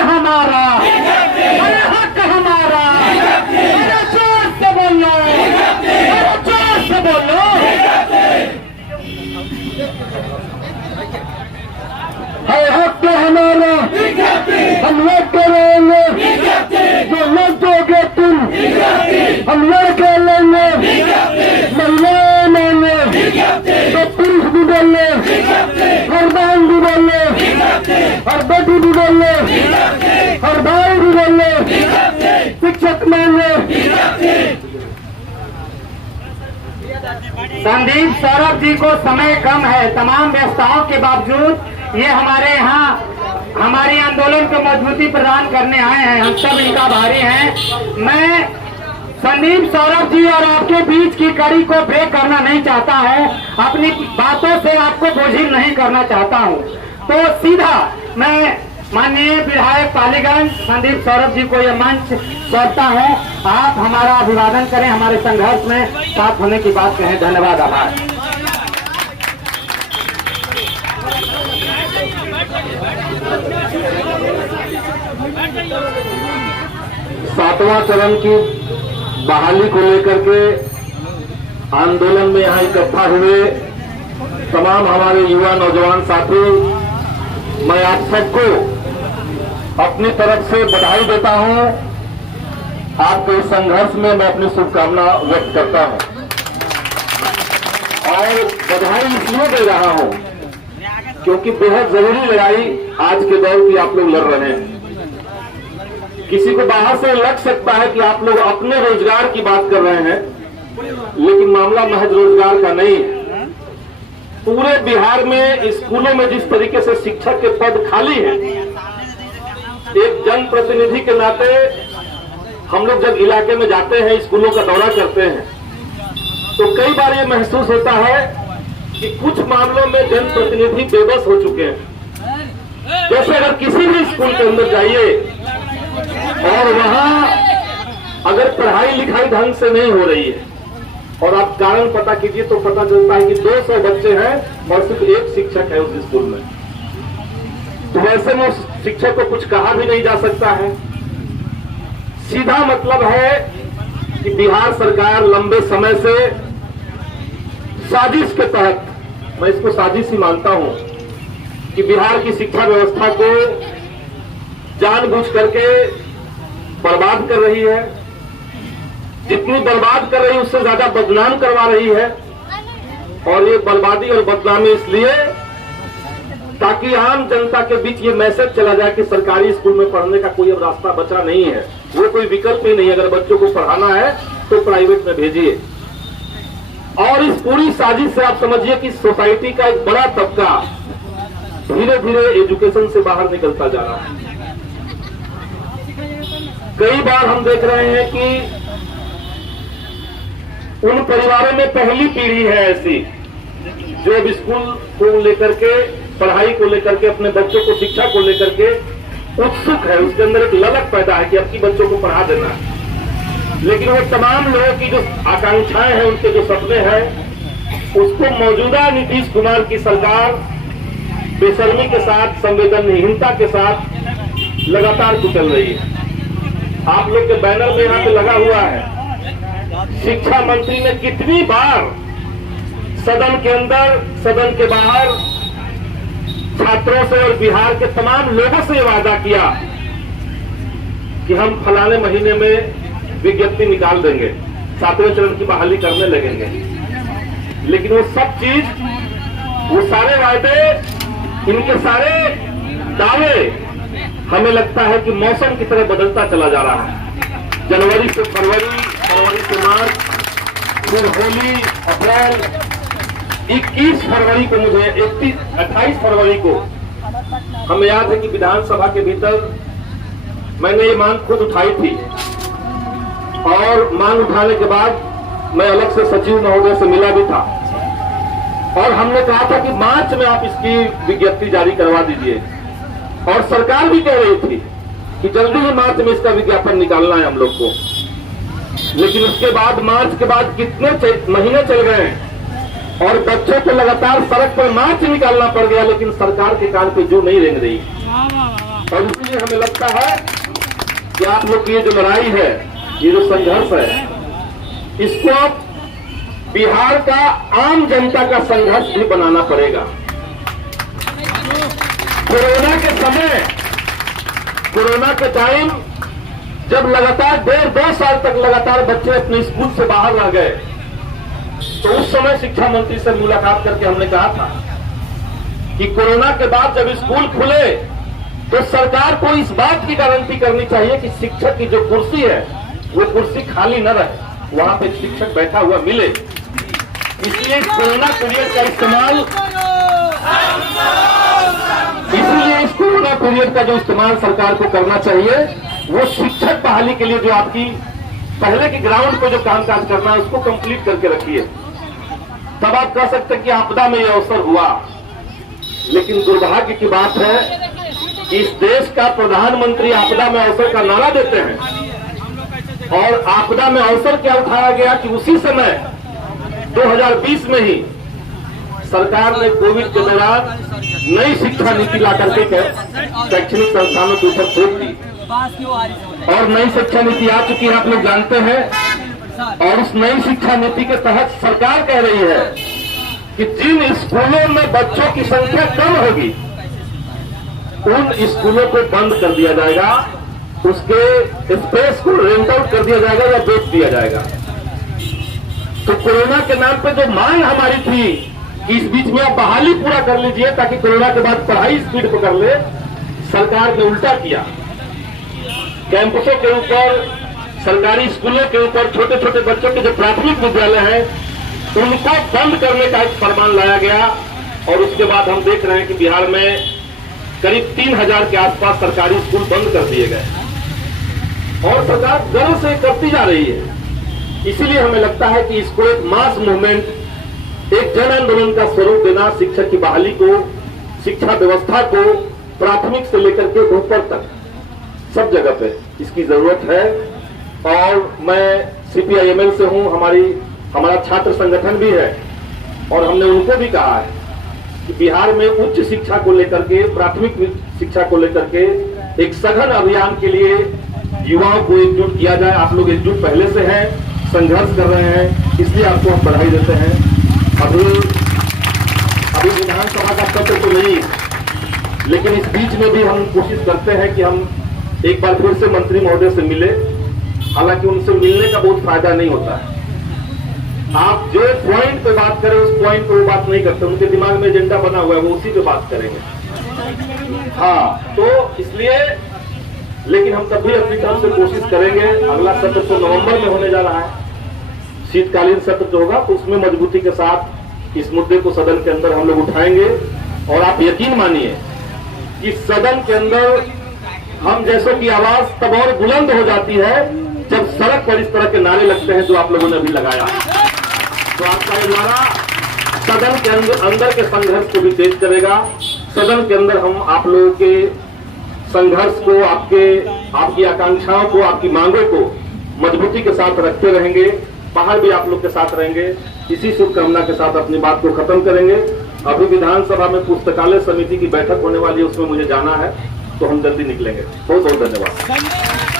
हमारा, अरे हक हमारा, अरे जोर से बोलो, अरे जोर से बोलो। है हक हमारा, हम लड़ लेंगे, जो लड़ दोगे तुम, हम लड़के लेंगे, महिलाएं लेंगे, तो पुरुष भी बोले, हर बहन भी बोले, हर बेटी भी बोले, हर भाई भी बोले, शिक्षक मांगे। संदीप सौरभ जी को समय कम है, तमाम व्यस्तताओं के बावजूद ये हमारे यहाँ हमारी आंदोलन को मजबूती प्रदान करने आए हैं। हम सब इनका आभारी हैं। मैं संदीप सौरभ जी और आपके बीच की कड़ी को ब्रेक करना नहीं चाहता हूं, अपनी बातों से आपको बोझिल नहीं करना चाहता हूं। तो सीधा मैं माननीय विधायक पालीगंज संदीप सौरभ जी को यह मंच सौंपता हूं। आप हमारा अभिवादन करें, हमारे संघर्ष में साथ होने की बात कहें। धन्यवाद, आभार। सातवां चरण की बहाली को लेकर के आंदोलन में यहाँ इकट्ठा हुए तमाम हमारे युवा नौजवान साथी, मैं आप सबको अपनी तरफ से बधाई देता हूं। आपके संघर्ष में मैं अपनी शुभकामना व्यक्त करता हूं और बधाई इसलिए दे रहा हूं क्योंकि बेहद जरूरी लड़ाई आज के दौर की आप लोग लड़ रहे हैं। किसी को बाहर से लग सकता है कि आप लोग अपने रोजगार की बात कर रहे हैं, लेकिन मामला महज रोजगार का नहीं है। पूरे बिहार में स्कूलों में जिस तरीके से शिक्षक के पद खाली हैं, एक जनप्रतिनिधि के नाते हम लोग जब इलाके में जाते हैं, स्कूलों का दौरा करते हैं, तो कई बार ये महसूस होता है कि कुछ मामलों में जनप्रतिनिधि बेबस हो चुके हैं। जैसे अगर किसी भी स्कूल के अंदर जाइए और वहां अगर पढ़ाई लिखाई ढंग से नहीं हो रही है और आप कारण पता कीजिए तो पता चलता है कि 200 बच्चे हैं और सिर्फ एक शिक्षक है उस स्कूल में। तो वैसे में उस शिक्षक को कुछ कहा भी नहीं जा सकता है। सीधा मतलब है कि बिहार सरकार लंबे समय से साजिश के तहत, मैं इसको साजिश ही मानता हूं, कि बिहार की शिक्षा व्यवस्था को जानबूझ करके बर्बाद कर रही है। जितनी बर्बाद कर रही है उससे ज्यादा बदनाम करवा रही है। और ये बर्बादी और बदनामी इसलिए ताकि आम जनता के बीच ये मैसेज चला जाए कि सरकारी स्कूल में पढ़ने का कोई अब रास्ता बचा नहीं है, वो कोई विकल्प ही नहीं। अगर बच्चों को पढ़ाना है तो प्राइवेट में भेजिए। और इस पूरी साजिश से आप समझिए कि सोसाइटी का एक बड़ा तबका धीरे धीरे एजुकेशन से बाहर निकलता जा रहा है। कई बार हम देख रहे हैं कि उन परिवारों में पहली पीढ़ी है ऐसी जो अब स्कूल को लेकर के, पढ़ाई को लेकर के, अपने बच्चों को शिक्षा को लेकर के उत्सुक है। उसके अंदर एक ललक पैदा है कि अब की बच्चों को पढ़ा देना है। लेकिन वो तमाम लोगों की जो आकांक्षाएं हैं, उनके जो सपने हैं, उसको मौजूदा नीतीश कुमार की सरकार बेशर्मी के साथ, संवेदनहीनता के साथ लगातार कुचल रही है। आप लोग के बैनर में यहाँ पे लगा हुआ है, शिक्षा मंत्री ने कितनी बार सदन के अंदर, सदन के बाहर छात्रों से और बिहार के तमाम लोगों से वादा किया कि हम फलाने महीने में विज्ञप्ति निकाल देंगे, 7वें चरण की बहाली करने लगेंगे। लेकिन वो सब चीज, वो सारे वायदे, इनके सारे दावे हमें लगता है कि मौसम की तरह बदलता चला जा रहा है। जनवरी से फरवरी, फरवरी से मार्च, फिर होली, अप्रैल, 21 फरवरी को, मुझे 28 फरवरी को हमें याद है कि विधानसभा के भीतर मैंने ये मांग खुद उठाई थी। और मांग उठाने के बाद मैं अलग से सचिव महोदय से मिला भी था और हमने कहा था कि मार्च में आप इसकी विज्ञप्ति जारी करवा दीजिए। और सरकार भी कह रही थी कि जल्दी ही मार्च में इसका विज्ञापन निकालना है हम लोग को। लेकिन उसके बाद, मार्च के बाद कितने महीने चल गए और बच्चों को लगातार सड़क पर मार्च निकालना पड़ गया, लेकिन सरकार के कान पे जू नहीं रेंग रही। और इसलिए हमें लगता है कि आप लोग की ये जो लड़ाई है, ये जो संघर्ष है, इसको अब बिहार का आम जनता का संघर्ष भी बनाना पड़ेगा। कोरोना के समय, कोरोना के टाइम जब लगातार 1.5-2 साल तक लगातार बच्चे अपने स्कूल से बाहर रह गए, तो उस समय शिक्षा मंत्री से मुलाकात करके हमने कहा था कि कोरोना के बाद जब स्कूल खुले तो सरकार को इस बात की गारंटी करनी चाहिए कि शिक्षक की जो कुर्सी है वो कुर्सी खाली न रहे, वहां पे शिक्षक बैठा हुआ मिले। इसलिए कोरोना पीरियड का इस्तेमाल, इसलिए इस कोरोना पीरियड का जो इस्तेमाल सरकार को करना चाहिए वो शिक्षक बहाली के लिए जो आपकी पहले के ग्राउंड पे जो कामकाज करना है उसको कंप्लीट करके रखिए। तब आप कह सकते हैं कि आपदा में यह अवसर हुआ। लेकिन दुर्भाग्य की बात है कि इस देश का प्रधानमंत्री आपदा में अवसर का नारा देते हैं, और आपदा में अवसर क्या उठाया गया कि उसी समय 2020 में ही सरकार ने कोविड के दौरान नई शिक्षा नीति ला करके शैक्षणिक संस्थानों के ऊपर थोप दी, और नई शिक्षा नीति आ चुकी है, आप लोग जानते हैं। और उस नई शिक्षा नीति के तहत सरकार कह रही है कि जिन स्कूलों में बच्चों की संख्या कम होगी उन स्कूलों को बंद कर दिया जाएगा, उसके स्पेस को रेंट आउट कर दिया जाएगा या बेच दिया जाएगा। तो कोरोना के नाम पे जो मांग हमारी थी कि इस बीच में आप बहाली पूरा कर लीजिए ताकि कोरोना के बाद पढ़ाई स्पीड पकड़ ले, सरकार ने उल्टा किया। कैंपसों के ऊपर, सरकारी स्कूलों के ऊपर छोटे छोटे बच्चों के जो प्राथमिक विद्यालय हैं उनको बंद करने का एक फरमान लाया गया, और उसके बाद हम देख रहे हैं कि बिहार में करीब 3000 के आसपास सरकारी स्कूल बंद कर दिए गए, और सरकार गर्व से करती जा रही है। इसीलिए हमें लगता है कि इसको एक मास मूवमेंट, एक जन आंदोलन का स्वरूप देना, शिक्षक की बहाली को, शिक्षा व्यवस्था को प्राथमिक से लेकर के ऊपर तक सब जगह पे इसकी जरूरत है। और मैं CPIML से हूं, हमारा छात्र संगठन भी है, और हमने उनको भी कहा है कि बिहार में उच्च शिक्षा को लेकर के, प्राथमिक शिक्षा को लेकर के एक सघन अभियान के लिए युवाओं को एकजुट किया जाए। आप लोग एकजुट पहले से हैं, संघर्ष कर रहे हैं, इसलिए आपको हम बधाई देते हैं। अभी विधानसभा का सत्र तो नहीं, लेकिन इस बीच में भी हम कोशिश करते हैं कि हम एक बार फिर से मंत्री महोदय से मिले। हालांकि उनसे मिलने का बहुत फायदा नहीं होता है, आप जो पॉइंट पे बात करें उस पॉइंट पे वो बात नहीं करते, उनके दिमाग में एजेंडा बना हुआ है, वो उसी पे बात करेंगे। हाँ, तो इसलिए, लेकिन हम तब भी अपनी तरफ से कोशिश करेंगे। अगला सत्र तो नवंबर में होने जा रहा है, शीतकालीन सत्र जो होगा, तो उसमें मजबूती के साथ इस मुद्दे को सदन के अंदर हम लोग उठाएंगे। और आप यकीन मानिए कि सदन के अंदर हम जैसों की आवाज तब और बुलंद हो जाती है जब सड़क पर इस तरह के नारे लगते हैं जो आप लोगों ने अभी लगाया। तो आपका ये नारा सदन के अंदर के संघर्ष को भी तेज करेगा। सदन के अंदर हम आप लोगों के संघर्ष को, आपकी आकांक्षाओं को, आपकी मांगों को मजबूती के साथ रखते रहेंगे। बाहर भी आप लोग के साथ रहेंगे। इसी शुभकामना के साथ अपनी बात को खत्म करेंगे। अभी विधानसभा में पुस्तकालय समिति की बैठक होने वाली है, उसमें मुझे जाना है, तो हम जल्दी निकलेंगे। बहुत बहुत धन्यवाद।